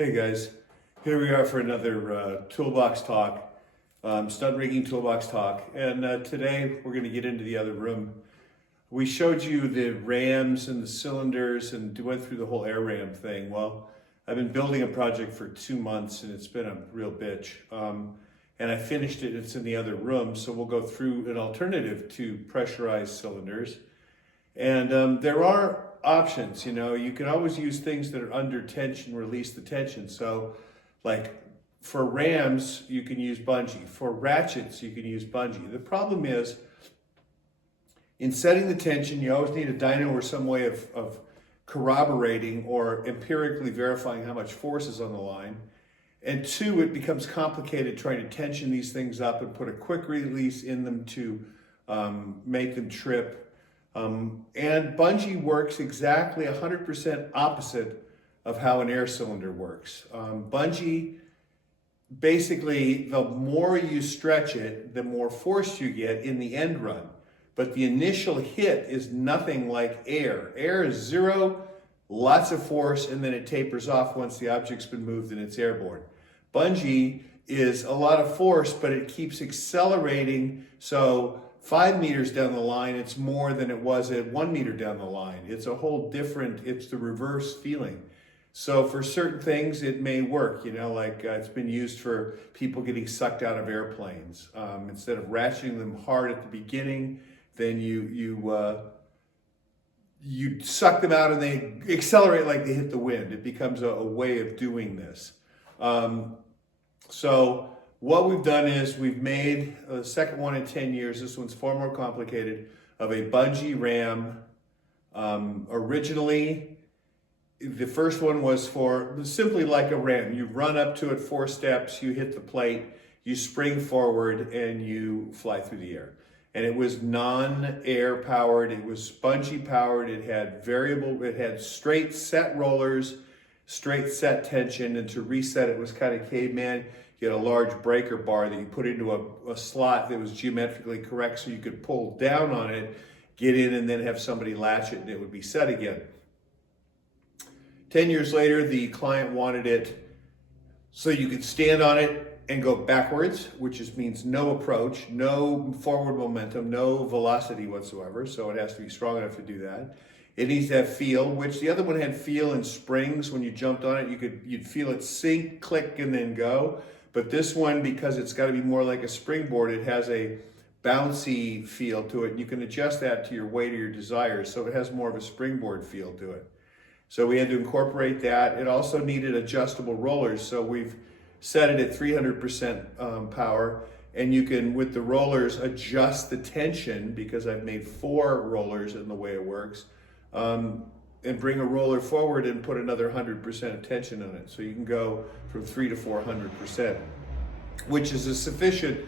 Hey guys, here we are for another Toolbox talk, stunt rigging Toolbox talk, and today we're going to get into the other room. We showed you the rams and the cylinders and went through the whole air ram thing. Well, I've been building a project for 2 months and it's been a real bitch. And I finished it, it's in the other room, so we'll go through an alternative to pressurized cylinders. And there are options, you can always use things that are under tension, release the tension. So like for rams, you can use bungee. For ratchets, you can use bungee. The problem is in setting the tension, you always need a dyno or some way of corroborating or empirically verifying how much force is on the line. And two, it becomes complicated trying to tension these things up and put a quick release in them to make them trip. And bungee works exactly 100% opposite of how an air cylinder works. Bungee, basically, the more you stretch it, the more force you get in the end run. But the initial hit is nothing like air. Air is zero, lots of force, and then it tapers off once the object's been moved and it's airborne. Bungee is a lot of force, but it keeps accelerating, so 5 meters down the line, it's more than it was at 1 meter down the line. It's a whole different, it's the reverse feeling. So for certain things, it may work, like it's been used for people getting sucked out of airplanes. Instead of ratcheting them hard at the beginning, then you suck them out and they accelerate like they hit the wind. It becomes a way of doing this. So what we've done is we've made the second one in 10 years. This one's far more complicated, of a bungee ram. Originally, the first one was for simply like a ram. You run up to it 4 steps, you hit the plate, you spring forward, and you fly through the air. And it was non-air powered, it was bungee powered, it had straight set rollers, straight set tension, and to reset it was kind of caveman. You had a large breaker bar that you put into a slot that was geometrically correct so you could pull down on it, get in, and then have somebody latch it and it would be set again. 10 years later, the client wanted it so you could stand on it and go backwards, which means no approach, no forward momentum, no velocity whatsoever, so it has to be strong enough to do that. It needs to have feel, which the other one had feel and springs. When you jumped on it, you'd feel it sink, click, and then go. But this one, because it's got to be more like a springboard, it has a bouncy feel to it. You can adjust that to your weight or your desires, so it has more of a springboard feel to it. So we had to incorporate that. It also needed adjustable rollers, so we've set it at 300% power, and you can, with the rollers, adjust the tension, because I've made 4 rollers in the way it works, and bring a roller forward and put another 100% of tension on it. So you can go from 300 to 400%, which is a sufficient,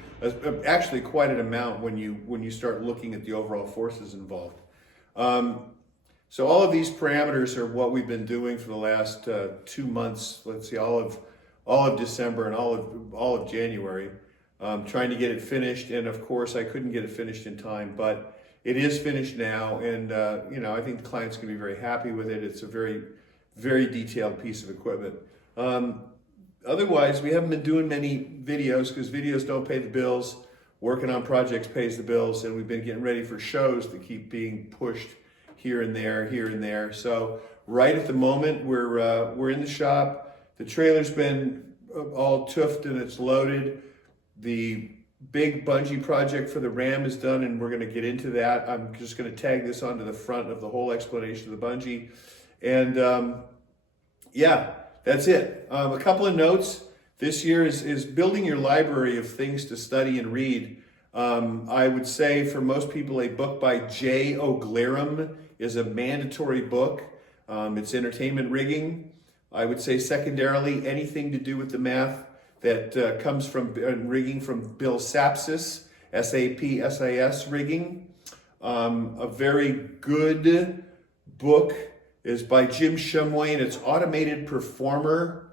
actually quite an amount when you start looking at the overall forces involved. So all of these parameters are what we've been doing for the last 2 months. Let's see, all of December and all of January, trying to get it finished. And of course, I couldn't get it finished in time, but it is finished now, and I think the client's going to be very happy with it. It's a very, very detailed piece of equipment. Otherwise, we haven't been doing many videos because videos don't pay the bills. Working on projects pays the bills, and we've been getting ready for shows that keep being pushed here and there, here and there. So right at the moment, we're in the shop. The trailer's been all toughed and it's loaded. The big bungee project for the ram is done, and we're going to get into that. I'm just going to tag this onto the front of the whole explanation of the bungee. And yeah, that's it. A couple of notes. This year is building your library of things to study and read. I would say for most people, a book by J. O'Glerum is a mandatory book. It's entertainment rigging. I would say secondarily, anything to do with the math that comes from rigging from Bill Sapsis, S-A-P-S-I-S rigging. A very good book is by Jim Shumway, and it's Automated Performer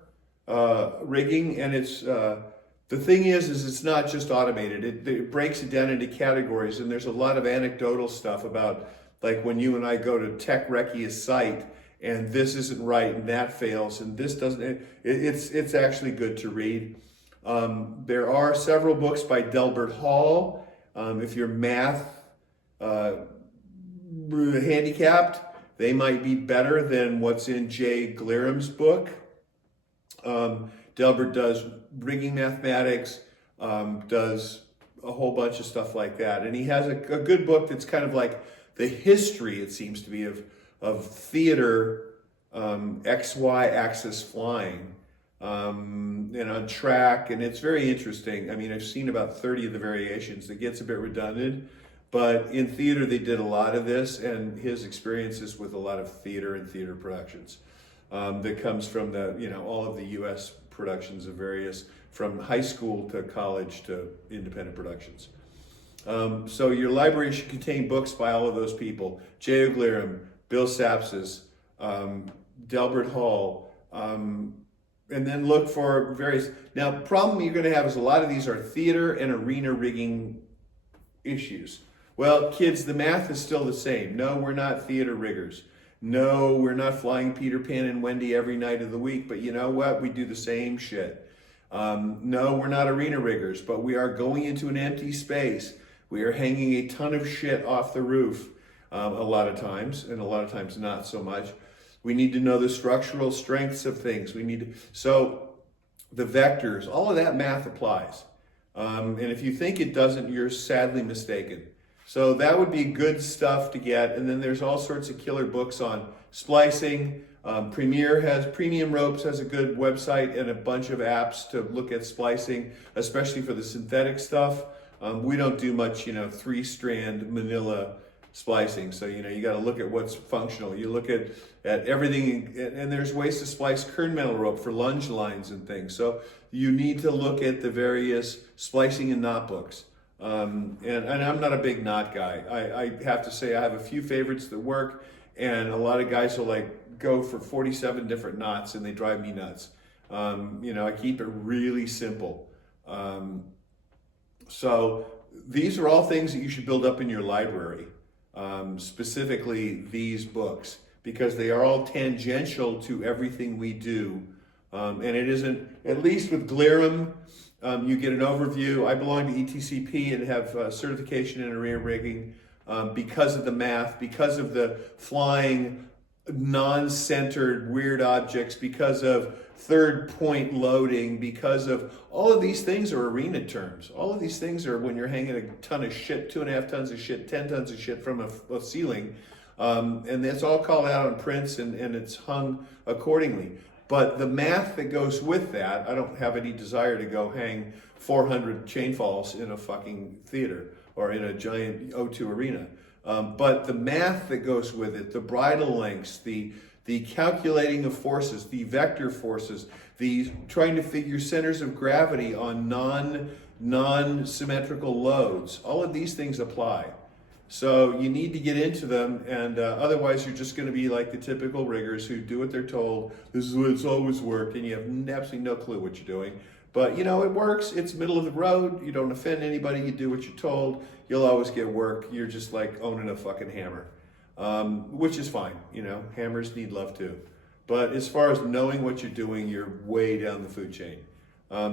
rigging. And it's the thing is it's not just automated. It breaks it down into categories, and there's a lot of anecdotal stuff about, like when you and I go to Tech Rekia's site and this isn't right, and that fails, and this doesn't. It's actually good to read. There are several books by Delbert Hall. If you're math handicapped, they might be better than what's in Jay Gliram's book. Delbert does rigging mathematics, does a whole bunch of stuff like that. And he has a good book that's kind of like the history, it seems to be, of theater, XY axis flying, and on track. And it's very interesting. I mean, I've seen about 30 of the variations. It gets a bit redundant, but in theater, they did a lot of this, and his experiences with a lot of theater and theater productions that comes from all of the U.S. productions of various, from high school to college to independent productions. So your library should contain books by all of those people: Jay Gliram, Bill Sapsis, Delbert Hall, and then look for various. Now, the problem you're going to have is a lot of these are theater and arena rigging issues. Well, kids, the math is still the same. No, we're not theater riggers. No, we're not flying Peter Pan and Wendy every night of the week, but you know what? We do the same shit. No, we're not arena riggers, but we are going into an empty space. We are hanging a ton of shit off the roof a lot of times, and a lot of times not so much. We need to know the structural strengths of things. So the vectors, all of that math applies. And if you think it doesn't, you're sadly mistaken. So that would be good stuff to get. And then there's all sorts of killer books on splicing. Premium Ropes has a good website and a bunch of apps to look at splicing, especially for the synthetic stuff. We don't do much, 3-strand manila splicing. So, you got to look at what's functional. You look at everything, and there's ways to splice kern metal rope for lunge lines and things. So you need to look at the various splicing and knot books. And I'm not a big knot guy. I have to say I have a few favorites that work, and a lot of guys will go for 47 different knots, and they drive me nuts. I keep it really simple. So these are all things that you should build up in your library, specifically these books, because they are all tangential to everything we do. And it isn't, at least with Gliram, you get an overview. I belong to ETCP and have certification in arena rigging because of the math, because of the flying non-centered weird objects, because of third point loading, because of all of these things are arena terms. All of these things are when you're hanging a ton of shit, 2.5 tons of shit, 10 tons of shit from a ceiling. And that's all called out on prints and it's hung accordingly. But the math that goes with that, I don't have any desire to go hang 400 chain falls in a fucking theater or in a giant O2 arena. But the math that goes with it, the bridle lengths, the calculating of forces, the vector forces, the trying to figure centers of gravity on non-symmetrical loads, all of these things apply. So you need to get into them, and otherwise you're just going to be like the typical riggers who do what they're told. This is what it's always worked, and you have absolutely no clue what you're doing. But it works. It's middle of the road. You don't offend anybody. You do what you're told. You'll always get work. You're just like owning a fucking hammer, which is fine. Hammers need love too. But as far as knowing what you're doing, you're way down the food chain.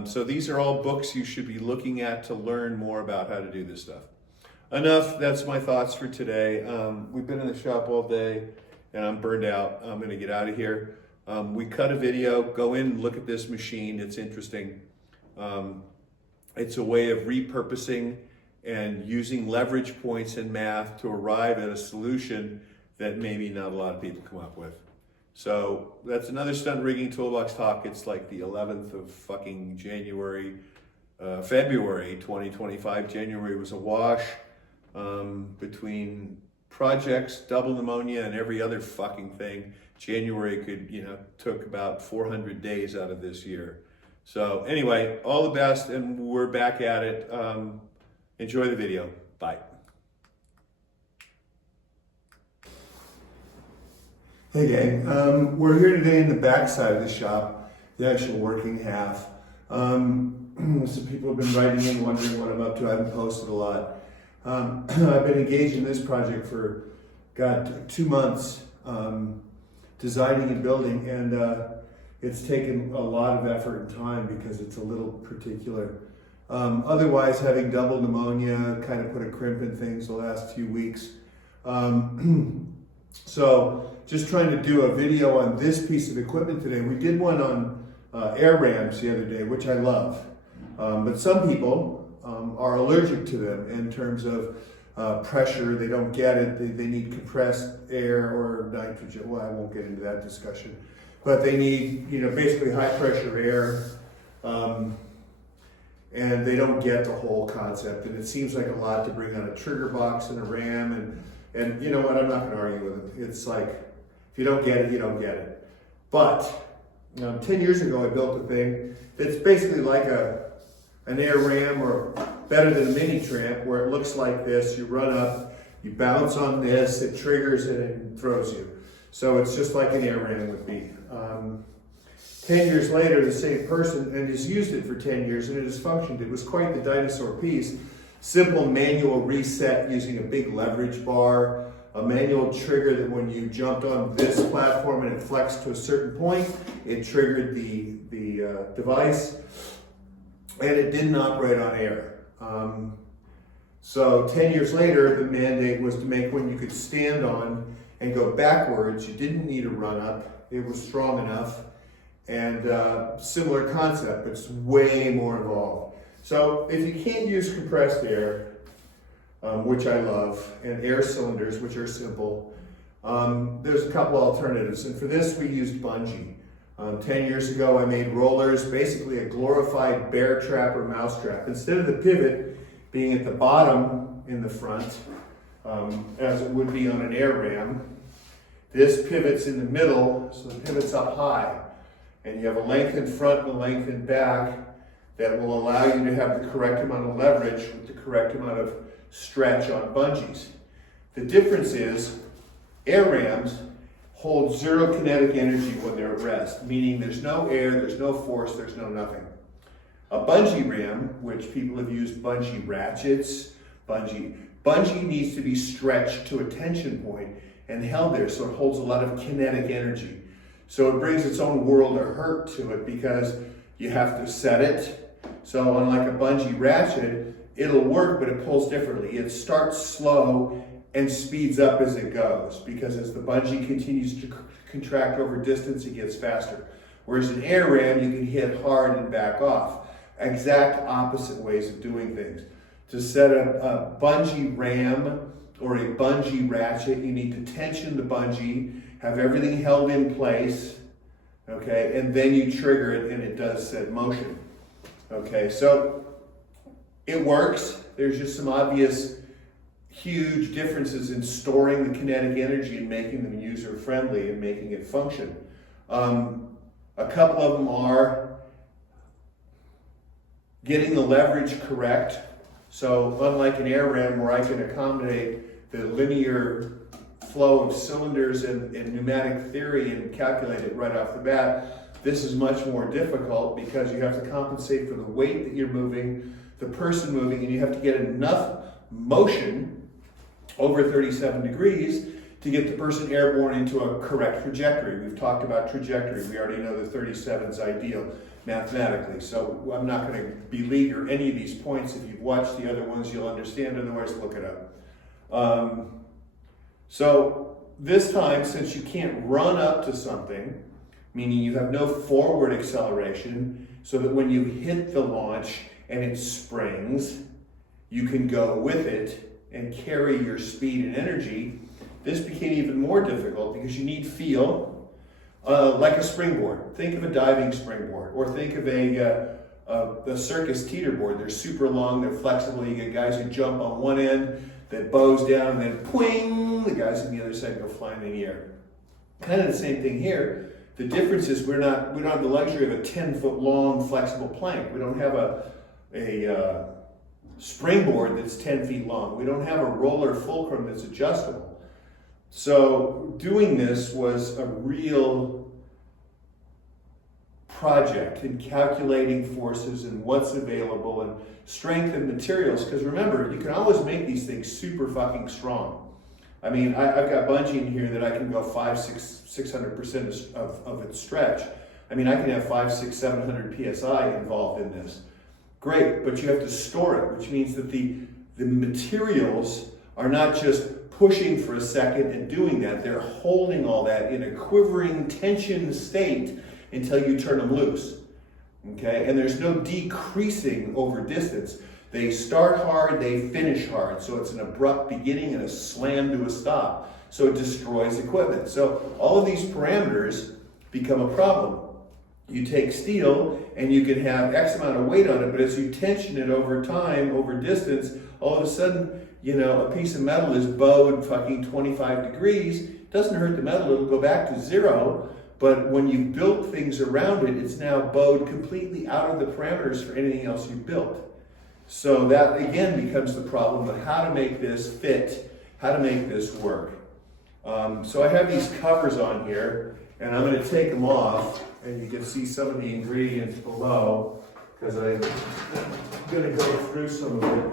So these are all books you should be looking at to learn more about how to do this stuff. Enough, that's my thoughts for today. We've been in the shop all day and I'm burned out. I'm gonna get out of here. We cut a video, go in and look at this machine. It's interesting. It's a way of repurposing and using leverage points in math to arrive at a solution that maybe not a lot of people come up with. So that's another Stunt Rigging Toolbox talk. It's like the 11th of fucking February 2025. January was a wash. Between projects, double pneumonia, and every other fucking thing, January took about 400 days out of this year. So anyway, all the best, and we're back at it. Enjoy the video. Bye. Hey gang, we're here today in the back side of the shop, the actual working half. Some people have been writing in wondering what I'm up to. I haven't posted a lot. I've been engaged in this project for, 2 months to designing and building, and it's taken a lot of effort and time because it's a little particular. Otherwise, having double pneumonia kind of put a crimp in things the last few weeks. So just trying to do a video on this piece of equipment today. We did one on air ramps the other day, which I love. But some people are allergic to them in terms of pressure. They don't get it. They need compressed air or nitrogen. Well, I won't get into that discussion. But they need, basically high pressure air. And they don't get the whole concept. And it seems like a lot to bring on a trigger box and a ram. And you know what? I'm not going to argue with them. It's like, if you don't get it, you don't get it. But 10 years ago, I built a thing that's basically like an air ram, or better than a mini tramp, where it looks like this. You run up, you bounce on this, it triggers it and throws you. So it's just like an air ram would be. 10 years later, the same person, and has used it for 10 years, and it has functioned. It was quite the dinosaur piece. Simple manual reset using a big leverage bar, a manual trigger that when you jumped on this platform and it flexed to a certain point, it triggered the device, and it didn't operate on air. So 10 years later, the mandate was to make one you could stand on and go backwards. You didn't need a run up. It was strong enough. And similar concept, but it's way more involved. So if you can't use compressed air, which I love, and air cylinders, which are simple, there's a couple alternatives. And for this, we used bungee. 10 years ago, I made rollers, basically a glorified bear trap or mouse trap. Instead of the pivot being at the bottom in the front, as it would be on an air ram, this pivots in the middle, so the pivot's up high. And you have a lengthened front and a lengthened back that will allow you to have the correct amount of leverage with the correct amount of stretch on bungees. The difference is air rams hold zero kinetic energy when they're at rest, meaning there's no air, there's no force, there's no nothing. A bungee ram, which people have used bungee ratchets, bungee needs to be stretched to a tension point and held there, so it holds a lot of kinetic energy. So it brings its own world of hurt to it because you have to set it. So unlike a bungee ratchet, it'll work, but it pulls differently. It starts slow and speeds up as it goes, because as the bungee continues to contract over distance, it gets faster. Whereas an air ram, you can hit hard and back off. Exact opposite ways of doing things. To set a bungee ram or a bungee ratchet, you need to tension the bungee, have everything held in place, okay, and then you trigger it and it does set motion. Okay, so it works. There's just some obvious huge differences in storing the kinetic energy and making them user-friendly and making it function. A couple of them are getting the leverage correct. So unlike an air ram where I can accommodate the linear flow of cylinders in pneumatic theory and calculate it right off the bat, this is much more difficult because you have to compensate for the weight that you're moving, the person moving, and you have to get enough motion over 37 degrees to get the person airborne into a correct trajectory. We've talked about trajectory. We already know that 37 is ideal mathematically. So I'm not going to beleaguer any of these points. If you've watched the other ones, you'll understand. Otherwise, look it up. So this time, since you can't run up to something, meaning you have no forward acceleration, so that when you hit the launch and it springs, you can go with it and carry your speed and energy, this became even more difficult because you need feel, like a springboard. Think of a diving springboard, or think of a circus teeter board. They're super long, they're flexible. You get guys who jump on one end, that bows down, and then pwing, the guys on the other side go flying in the air. Kind of the same thing here. The difference is we don't have the luxury of a 10-foot long flexible plank. We don't have a springboard that's 10 feet long. We don't have a roller fulcrum that's adjustable. So doing this was a real project in calculating forces and what's available and strength and materials. Because remember, you can always make these things super fucking strong. I mean, I've got bungee in here that I can go 600% of its stretch. I mean, I can have 500, 600, 700 PSI involved in this. Great, but you have to store it, which means that the materials are not just pushing for a second and doing that, they're holding all that in a quivering tension state until you turn them loose. Okay, and there's no decreasing over distance. They start hard, they finish hard. So it's an abrupt beginning and a slam to a stop. So it destroys equipment. So all of these parameters become a problem. You take steel and you can have X amount of weight on it, but as you tension it over time, over distance, all of a sudden, you know, a piece of metal is bowed fucking 25 degrees. It doesn't hurt the metal, it'll go back to zero. But when you've built things around it, it's now bowed completely out of the parameters for anything else you've built. So that again becomes the problem of how to make this fit, how to make this work. So I have these covers on here, and I'm going to take them off, and you can see some of the ingredients below, because I'm going to go through some of it.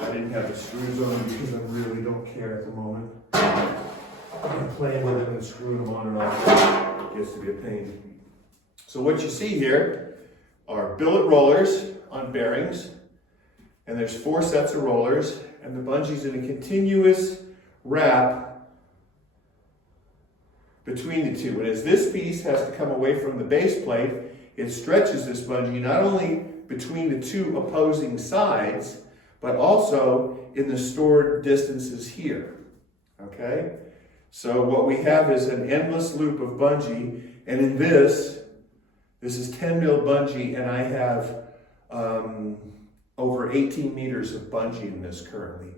I didn't have the screws on because I really don't care at the moment. I'm playing with them and screwing them on and off. It gets to be a pain. So what you see here are billet rollers on bearings, and there's 4 sets of rollers, and the bungee's in a continuous wrap between the two. And as this piece has to come away from the base plate, it stretches this bungee not only between the 2 opposing sides, but also in the stored distances here. Okay? So what we have is an endless loop of bungee, and in this is 10 mil bungee, and I have over 18 meters of bungee in this currently.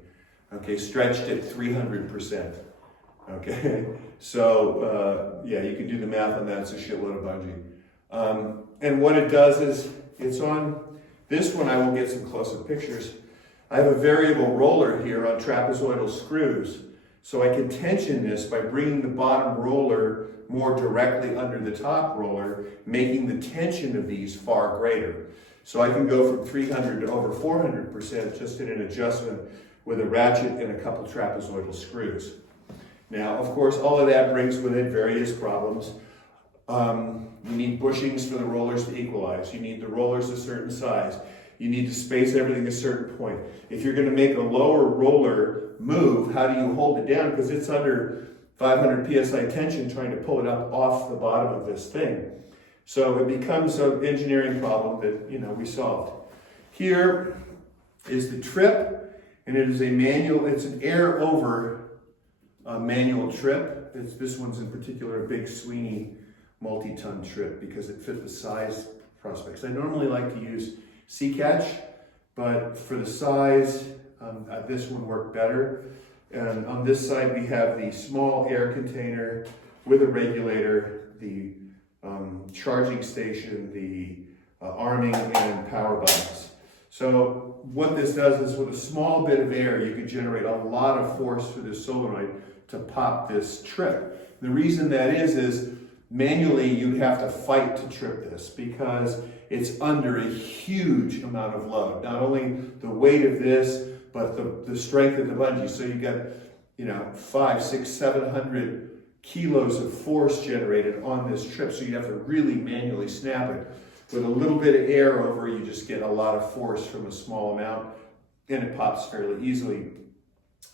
Okay, stretched at 300%. Okay, so yeah, you can do the math on that. It's a shitload of bungee. And what it does is, it's on this one. I will get some close-up pictures. I have a variable roller here on trapezoidal screws. So I can tension this by bringing the bottom roller more directly under the top roller, making the tension of these far greater. So I can go from 300 to over 400% just in an adjustment with a ratchet and a couple trapezoidal screws. Now, of course, all of that brings with it various problems. You need bushings for the rollers to equalize. You need the rollers a certain size. You need to space everything a certain point. If you're going to make a lower roller move, how do you hold it down? Because it's under 500 PSI tension trying to pull it up off the bottom of this thing. So it becomes an engineering problem that, you know, we solved. Here is the trip, and it is a manual, it's an air over manual trip. This one's in particular a big Sweeney multi-ton trip because it fit the size prospects. I normally like to use Sea Catch, but for the size, this one worked better. And on this side, we have the small air container with a regulator, the charging station, the arming, and power buttons. So what this does is, with a small bit of air, you can generate a lot of force for this solenoid to pop this trip. The reason that is manually you'd have to fight to trip this because it's under a huge amount of load. Not only the weight of this, but the strength of the bungee. So you got, you know, 500, 600, 700 kilos of force generated on this trip. So you have to really manually snap it. With a little bit of air over, you just get a lot of force from a small amount, and it pops fairly easily.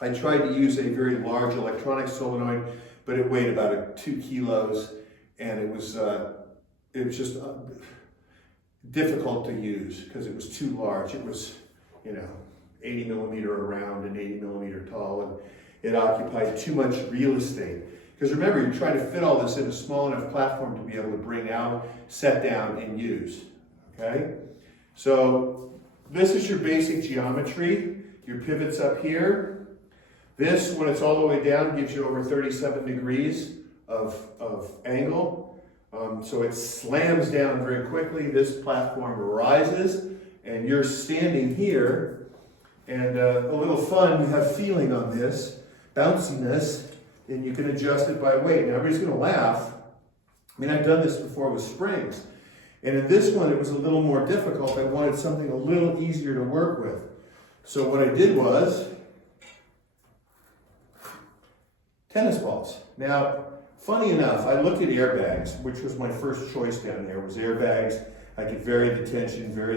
I tried to use a very large electronic solenoid, but it weighed about 2 kilos, and it was just difficult to use because it was too large. It was, you know, 80 millimeter around and 80 millimeter tall, and it occupied too much real estate. Because remember, you're trying to fit all this in a small enough platform to be able to bring out, set down, and use. Okay? So this is your basic geometry. Your pivot's up here. This, when it's all the way down, gives you over 37 degrees of angle. So it slams down very quickly. This platform rises, and you're standing here. And a little fun, you have feeling on this, bounciness, and you can adjust it by weight. Now everybody's going to laugh. I mean, I've done this before with springs. And in this one, it was a little more difficult. I wanted something a little easier to work with. So what I did was, tennis balls. Now, funny enough, I looked at airbags, which was my first choice down there, was airbags. I could vary the tension, vary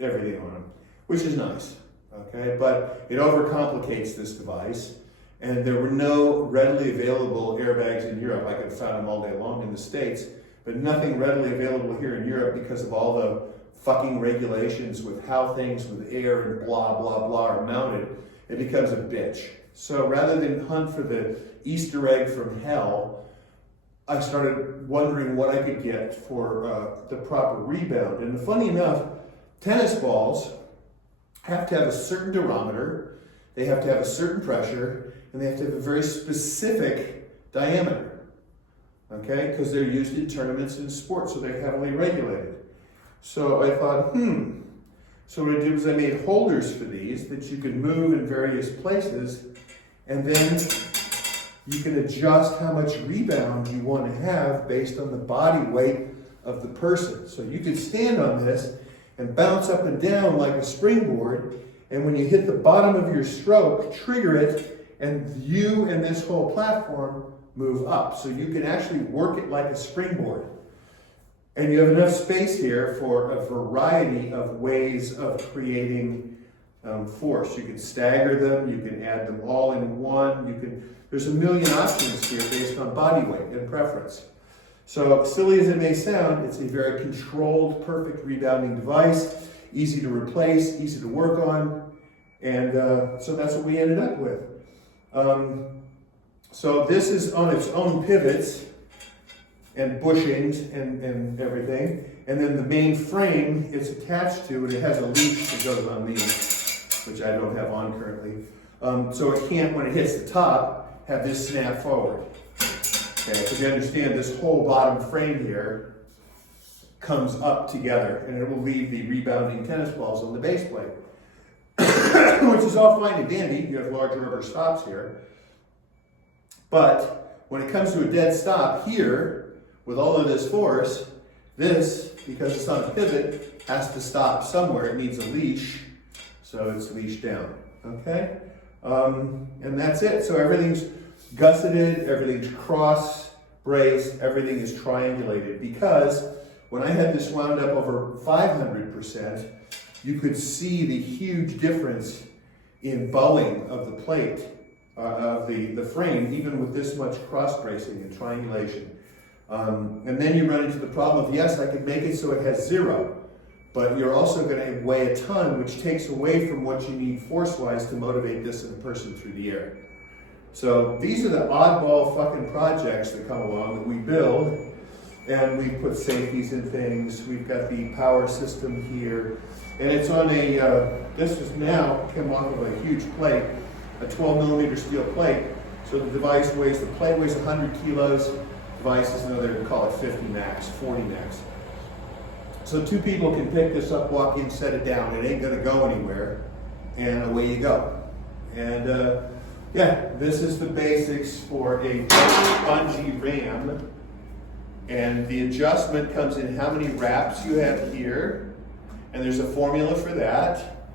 everything on them, which is nice, okay? But it overcomplicates this device, and there were no readily available airbags in Europe. I could have found them all day long in the States, but nothing readily available here in Europe because of all the fucking regulations with how things with air and blah, blah, blah are mounted. It becomes a bitch. So rather than hunt for the Easter egg from hell, I started wondering what I could get for the proper rebound. And funny enough, tennis balls have to have a certain durometer, they have to have a certain pressure, and they have to have a very specific diameter, okay? Because they're used in tournaments and sports, so they're heavily regulated. So I thought, So what I did was I made holders for these that you could move in various places, and then you can adjust how much rebound you want to have based on the body weight of the person. So you could stand on this and bounce up and down like a springboard, and when you hit the bottom of your stroke, trigger it, and you and this whole platform move up. So you can actually work it like a springboard. And you have enough space here for a variety of ways of creating force. You can stagger them, you can add them all in one, there's a million options here based on body weight and preference. So silly as it may sound, it's a very controlled, perfect rebounding device, easy to replace, easy to work on, and so that's what we ended up with. So this is on its own pivots and bushings and everything, and then the main frame it's attached to, and it has a leash that goes on me, which I don't have on currently. So it can't, when it hits the top, have this snap forward. Okay, because you understand this whole bottom frame here comes up together, and it will leave the rebounding tennis balls on the base plate, which is all fine and dandy. You have large rubber stops here, but when it comes to a dead stop here, with all of this force, this, because it's on a pivot, has to stop somewhere. It needs a leash, so it's leashed down, okay? And that's it. So everything's gusseted, everything's cross-braced, everything is triangulated, because when I had this wound up over 500%, you could see the huge difference in bowing of the plate, of the frame, even with this much cross-bracing and triangulation. And then you run into the problem of, yes, I could make it so it has 0, but you're also going to weigh a ton, which takes away from what you need force-wise to motivate this in a person through the air. So these are the oddball fucking projects that come along that we build, and we put safeties in things. We've got the power system here, and it's on a, this is now come off of a huge plate, a 12 millimeter steel plate. So the device weighs, the plate weighs 100 kilos. Device is another, call it 50 max, 40 max. So 2 people can pick this up, walk in, set it down. It ain't gonna go anywhere, and away you go. And yeah, this is the basics for a bungee ram. And the adjustment comes in how many wraps you have here, and there's a formula for that.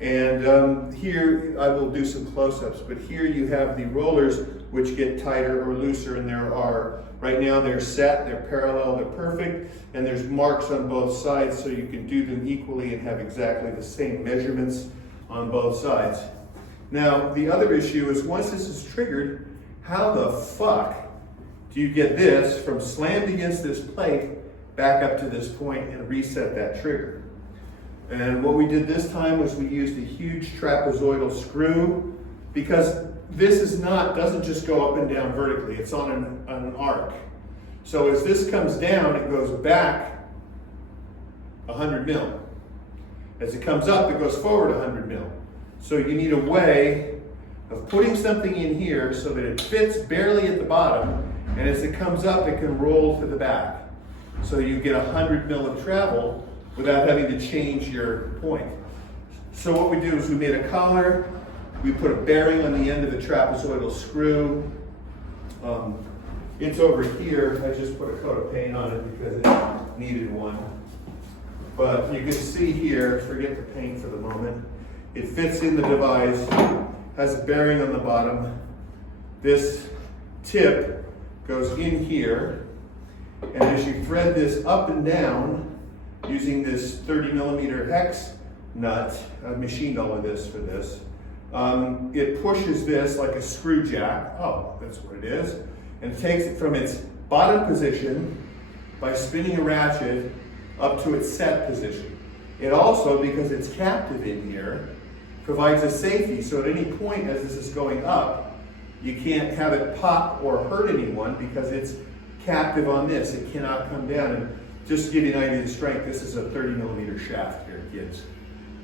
And here, I will do some close-ups, but here you have the rollers which get tighter or looser, and there are, right now they're set, they're parallel, they're perfect, and there's marks on both sides so you can do them equally and have exactly the same measurements on both sides. Now, the other issue is once this is triggered, how the fuck do you get this from slammed against this plate back up to this point and reset that trigger? And what we did this time was we used a huge trapezoidal screw, because this is doesn't just go up and down vertically, it's on an arc. So as this comes down, it goes back 100 mil. As it comes up, it goes forward 100 mil. So you need a way of putting something in here so that it fits barely at the bottom, and as it comes up, it can roll to the back. So you get 100 mil of travel without having to change your point. So what we do is we made a collar, we put a bearing on the end of the trapezoidal screw. It's over here. I just put a coat of paint on it because it needed one. But you can see here, forget the paint for the moment, it fits in the device, has a bearing on the bottom. This tip goes in here, and as you thread this up and down using this 30mm hex nut, I machined all of this for this, it pushes this like a screw jack, oh, that's what it is, and it takes it from its bottom position by spinning a ratchet up to its set position. It also, because it's captive in here, provides a safety, so at any point as this is going up, you can't have it pop or hurt anyone because it's captive on this. It cannot come down. And just to give you an idea of the strength, this is a 30mm shaft here, kids,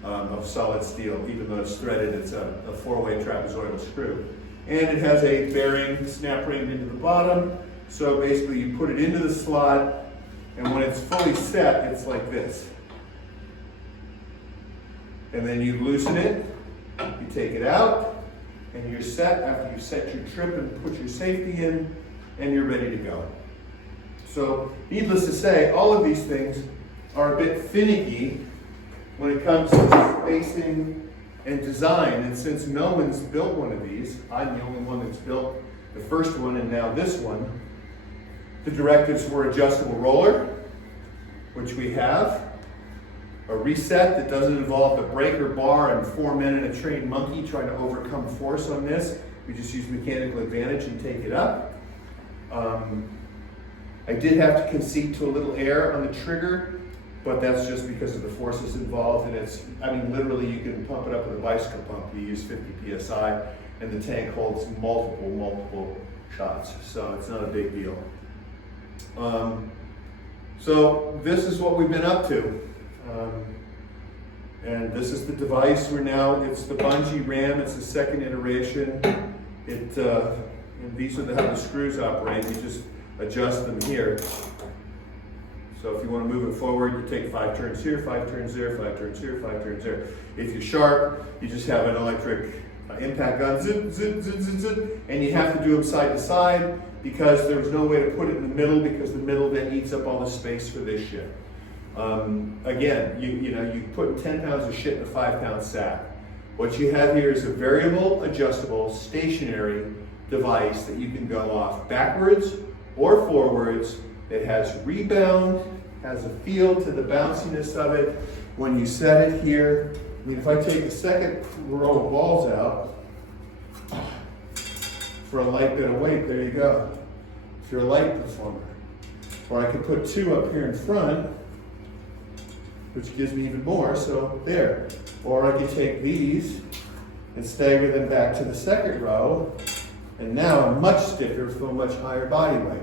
of solid steel. Even though it's threaded, it's a 4-way trapezoidal screw. And it has a bearing snap ring into the bottom. So basically you put it into the slot, and when it's fully set, it's like this. And then you loosen it, you take it out, and you're set after you've set your trip and put your safety in, and you're ready to go. So, needless to say, all of these things are a bit finicky when it comes to spacing and design. And since no one's built one of these, I'm the only one that's built the first one and now this one, the directives were adjustable roller, which we have, a reset that doesn't involve the breaker bar and 4 men and a trained monkey trying to overcome force on this. We just use mechanical advantage and take it up. I did have to concede to a little air on the trigger, but that's just because of the forces involved. And it's, I mean, literally you can pump it up with a bicycle pump. You use 50 PSI and the tank holds multiple shots. So it's not a big deal. So this is what we've been up to. And this is the device. It's the bungee ram. It's the second iteration. And these are how the screws operate. You just adjust them here. So if you want to move it forward, you take 5 turns here, 5 turns there, 5 turns here, 5 turns there. If you're sharp, you just have an electric impact gun, zip, zip, zip, zip, zip, and you have to do them side to side because there was no way to put it in the middle because the middle then eats up all the space for this shit. Again, you put 10 pounds of shit in a 5-pound sack. What you have here is a variable, adjustable, stationary device that you can go off backwards or forwards. It has rebound, has a feel to the bounciness of it. When you set it here, I mean, if I take the second row of balls out for a light bit of weight, there you go. If you're a light performer. Or I could put 2 up here in front, which gives me even more, so there. Or I could take these and stagger them back to the second row, and now I'm much stiffer for a much higher body weight.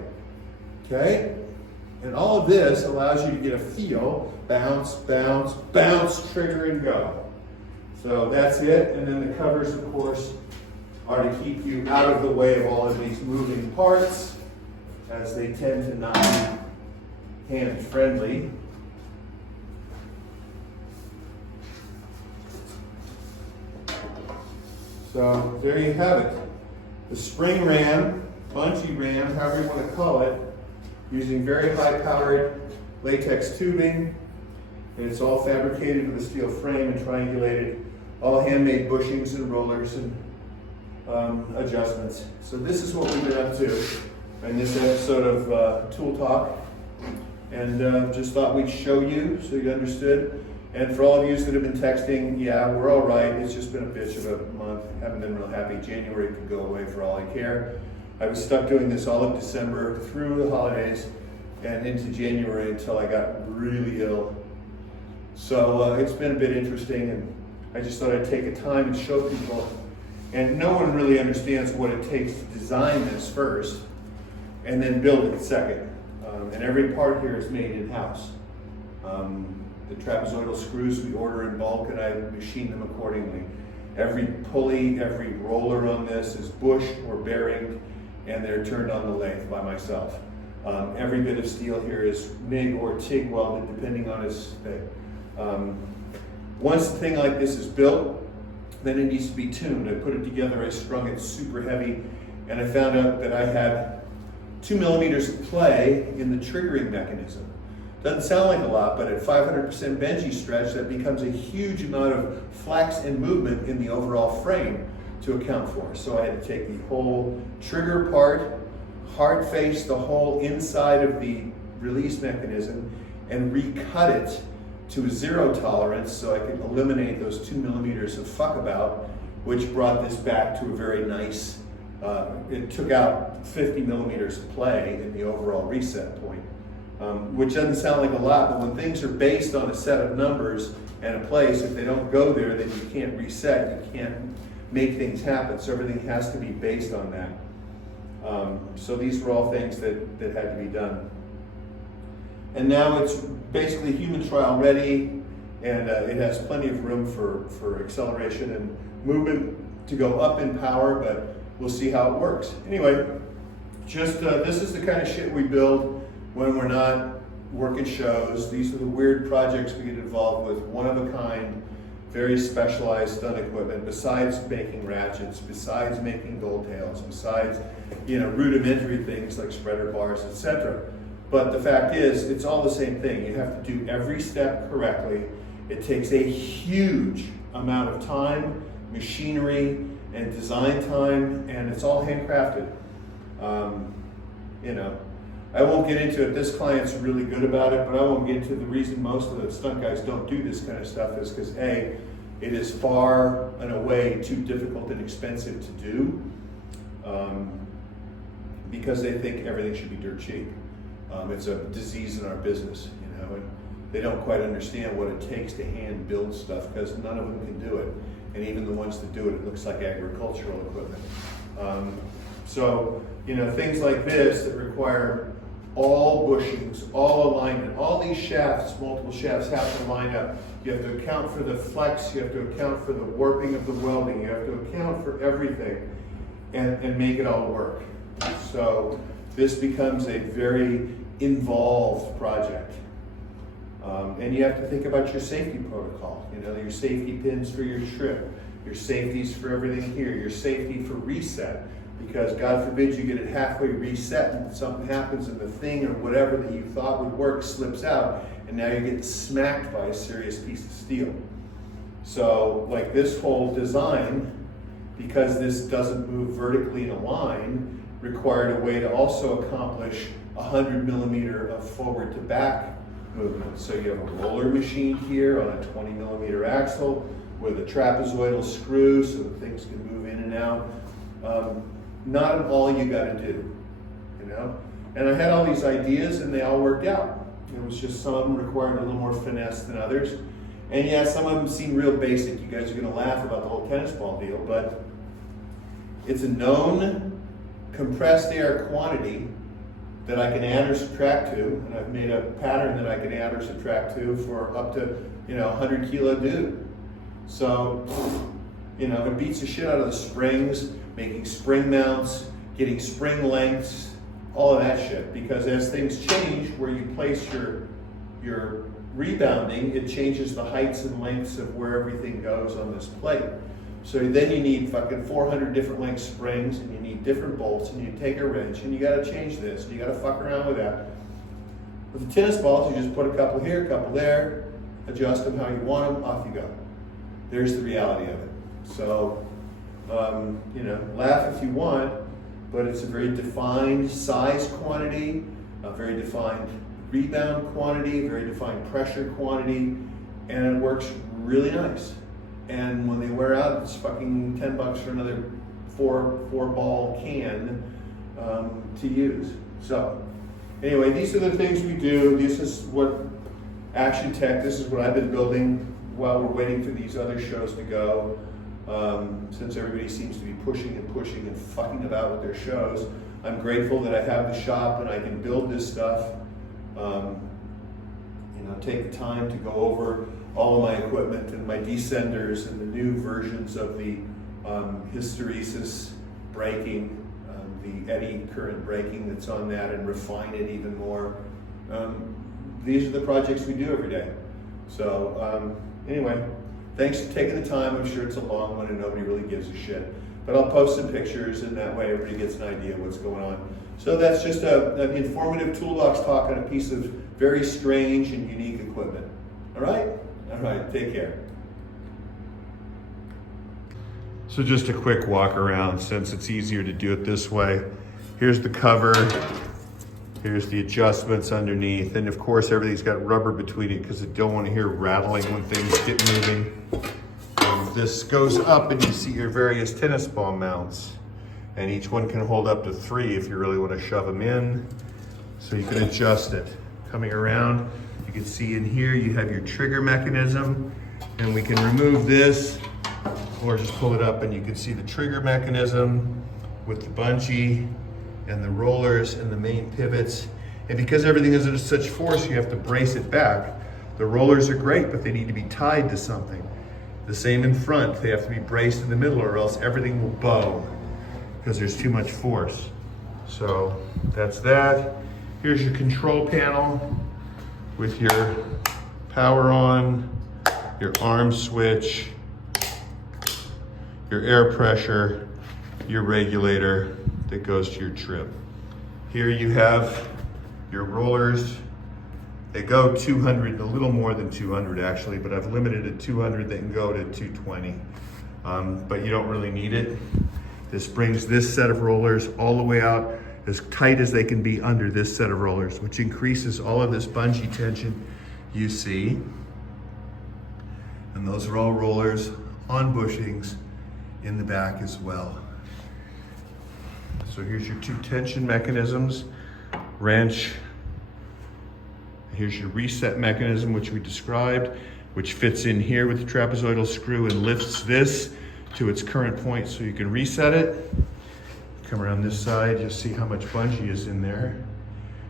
Okay? And all of this allows you to get a feel, bounce, bounce, bounce, trigger, and go. So that's it, and then the covers, of course, are to keep you out of the way of all of these moving parts, as they tend to not be hand-friendly. So there you have it. The spring ram, bungee ram, however you want to call it, using very high-powered latex tubing. And it's all fabricated with a steel frame and triangulated, all handmade bushings and rollers and adjustments. So this is what we've been up to in this episode of Tool Talk. And just thought we'd show you so you understood. And for all of you that have been texting, yeah, we're all right. It's just been a bitch of a month. Haven't been real happy. January could go away for all I care. I was stuck doing this all of December through the holidays and into January until I got really ill. So it's been a bit interesting, and I just thought I'd take a time and show people. And no one really understands what it takes to design this first and then build it second. And every part here is made in-house. The trapezoidal screws we order in bulk, and I machine them accordingly. Every pulley, every roller on this is bushed or bearinged, and they're turned on the lathe by myself. Every bit of steel here is MIG or TIG welded, depending on its thing. Once a thing like this is built, then it needs to be tuned. I put it together, I strung it super heavy, and I found out that I had 2 millimeters of play in the triggering mechanism. Doesn't sound like a lot, but at 500% Benji stretch, that becomes a huge amount of flex and movement in the overall frame to account for. So I had to take the whole trigger part hard face the whole inside of the release mechanism and recut it to a 0 tolerance so I could eliminate those 2 millimeters of fuckabout, which brought this back to a very nice, it took out 50 millimeters of play in the overall reset point, which doesn't sound like a lot, but when things are based on a set of numbers and a place, if they don't go there, then you can't reset, you can't make things happen, so everything has to be based on that. So these were all things that had to be done. And now it's basically human trial ready, and it has plenty of room for acceleration and movement to go up in power, but we'll see how it works. Anyway, just this is the kind of shit we build when we're not working shows. These are the weird projects we get involved with, one of a kind, very specialized stunt equipment, besides making ratchets, besides making gold tails, besides, rudimentary things like spreader bars, etc. But the fact is, it's all the same thing. You have to do every step correctly. It takes a huge amount of time, machinery, and design time, and it's all handcrafted. I won't get into it. This client's really good about it, but I won't get into the reason most of the stunt guys don't do this kind of stuff is because A, it is far and away too difficult and expensive to do, because they think everything should be dirt cheap. It's a disease in our business, and they don't quite understand what it takes to hand build stuff because none of them can do it. And even the ones that do it, it looks like agricultural equipment. So, things like this that require all bushings, all alignment, all these shafts, multiple shafts have to line up. You have to account for the flex, you have to account for the warping of the welding, you have to account for everything and make it all work. So this becomes a very involved project. And you have to think about your safety protocol, your safety pins for your trip, your safeties for everything here, your safety for reset, because God forbid you get it halfway reset and something happens and the thing or whatever that you thought would work slips out, and now you're getting smacked by a serious piece of steel. So like this whole design, because this doesn't move vertically in a line, required a way to also accomplish 100 millimeter of forward to back movement. So you have a roller machine here on a 20 millimeter axle with a trapezoidal screw so that things can move in and out. Not all you got to do, And I had all these ideas and they all worked out. It was just some of them required a little more finesse than others. And yeah, some of them seem real basic. You guys are going to laugh about the whole tennis ball deal, but it's a known compressed air quantity that I can add or subtract to, and I've made a pattern that I can add or subtract to for up to, 100 kilo dude. So, it beats the shit out of the springs, making spring mounts, getting spring lengths, all of that shit. Because as things change, where you place your rebounding, it changes the heights and lengths of where everything goes on this plate. So then you need fucking 400 different length springs, and you need different bolts, and you take a wrench, and you gotta change this, and you gotta fuck around with that. With the tennis balls, you just put a couple here, a couple there, adjust them how you want them, off you go. There's the reality of it. So, laugh if you want, but it's a very defined size quantity, a very defined rebound quantity, very defined pressure quantity, and it works really nice. And when they wear out, it's fucking $10 for another four ball can to use. So anyway, these are the things we do. This is what Action Tech, this is what I've been building while we're waiting for these other shows to go. Since everybody seems to be pushing and fucking about with their shows, I'm grateful that I have the shop and I can build this stuff. Take the time to go over all of my equipment and my descenders and the new versions of the hysteresis braking, the eddy current braking that's on that, and refine it even more. These are the projects we do every day. So anyway, thanks for taking the time. I'm sure it's a long one and nobody really gives a shit. But I'll post some pictures, and that way everybody gets an idea of what's going on. So that's just an informative toolbox talk on a piece of very strange and unique equipment. All right? All right, take care. So just a quick walk around, since it's easier to do it this way. Here's the cover. Here's the adjustments underneath. And of course, everything's got rubber between it because I don't want to hear rattling when things get moving. This goes up and you see your various tennis ball mounts. And each one can hold up to 3 if you really want to shove them in. So you can adjust it. Coming around, you can see in here you have your trigger mechanism. And we can remove this or just pull it up and you can see the trigger mechanism with the bungee and the rollers and the main pivots. And because everything is at such force, you have to brace it back. The rollers are great, but they need to be tied to something. The same in front, they have to be braced in the middle or else everything will bow because there's too much force. So that's that. Here's your control panel with your power on, your arm switch, your air pressure, your regulator that goes to your trim. Here you have your rollers. They go 200, a little more than 200 actually, but I've limited it 200. They can go to 220, but you don't really need it. This brings this set of rollers all the way out as tight as they can be under this set of rollers, which increases all of this bungee tension you see. And those are all rollers on bushings in the back as well. So here's your 2 tension mechanisms, wrench. Here's your reset mechanism, which we described, which fits in here with the trapezoidal screw and lifts this to its current point so you can reset it. Come around this side, you'll see how much bungee is in there.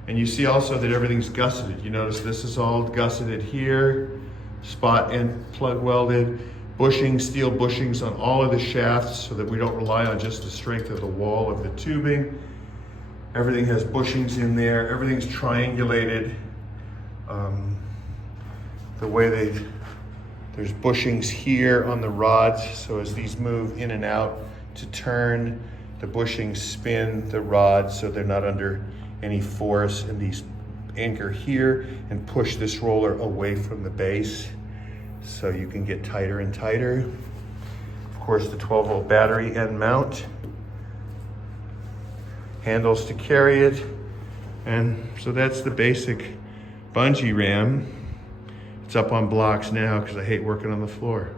And you see also that everything's gusseted. You notice this is all gusseted here, spot and plug welded, bushings, steel bushings on all of the shafts so that we don't rely on just the strength of the wall of the tubing. Everything has bushings in there, everything's triangulated. The way there's bushings here on the rods, so as these move in and out to turn, the bushings spin the rods so they're not under any force, and these anchor here and push this roller away from the base so you can get tighter and tighter. Of course, the 12-volt battery end mount, handles to carry it, and so that's the basic bungee ram. It's up on blocks now because I hate working on the floor.